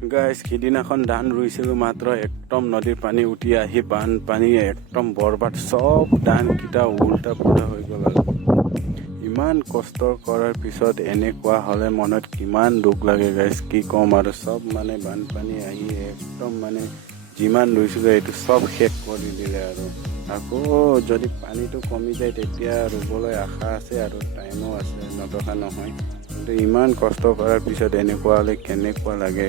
guys সিদিনাখন ধান ৰুইছিলোঁ মাত্ৰ একদম নদীৰ পানী উঠি আহি বানপানী একদম বৰবাদ চব ধানকেইটা উল্টা পুল্টা হৈ গ'ল আৰু ইমান কষ্ট কৰাৰ পিছত এনেকুৱা হ'লে মনত কিমান দুখ লাগে গাইজ কি ক'ম আৰু চব মানে বানপানী আহি একদম মানে যিমান ৰুইছিলোঁ এইটো চব শেষ কৰি দিলে আৰু আকৌ যদি পানীটো কমি যায় তেতিয়া ৰুবলৈ আশা আছে আৰু টাইমো আছে নথকা নহয় কিন্তু ইমান কষ্ট কৰাৰ পিছত এনেকুৱা হ'লে কেনেকুৱা লাগে